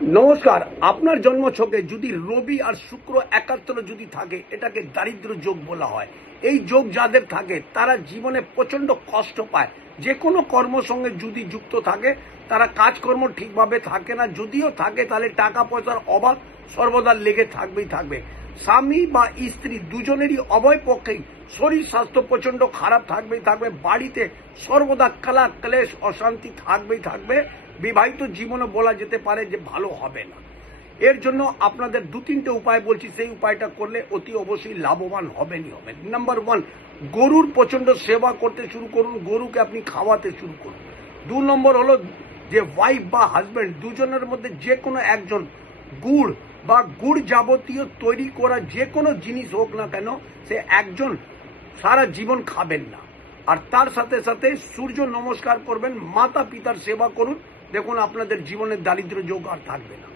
নমস্কার। আপনার জন্মছকে যদি রবি আর শুক্র একাত্তরে যদি থাকে, এটাকে দারিদ্র যোগ বলা হয়। এই যোগ যাদের থাকে তারা জীবনে প্রচন্ড কষ্ট পায়। যে কোনো কর্মের সঙ্গে যদি যুক্ত থাকে তারা কাজকর্ম ঠিকভাবে থাকে না, যদিও থাকে তাহলে টাকা পয়সার অভাব সর্বদা লেগে থাকবেই থাকবে। স্বামী বা স্ত্রী দুজনেরই উভয় পক্ষেই শরীর স্বাস্থ্য প্রচন্ড খারাপ থাকবেই থাকবে। বাড়িতে সর্বদা ক্লেশ অশান্তি থাকবেই থাকবে। বিবাহিত জীবনে বলা যেতে পারে যে ভালো হবে না। এর জন্য আপনাদের দু তিনটে উপায় বলছি, সেই উপায়টা করলে অতি অবশ্যই লাভবান হবেনই হবেন। নাম্বার 1, গরুর প্রচন্ড সেবা করতে শুরু করুন, গরুকে আপনি খাওয়াতে শুরু করুন। 2 নম্বর হলো যে ওয়াইফ বা হাজব্যান্ড দুজনের মধ্যে যে কোনো একজন গুড় বা গুড় যাবতীয় তৈরি করা যে কোনো জিনিস হোক না কেন, সে একজন সারা জীবন খাবেন না। আর তার সাথে সাথে সূর্য নমস্কার করবেন, মাতা পিতার সেবা করুন। দেখুন আপনাদের জীবনের দারিদ্র্য যোগ আর থাকবে না।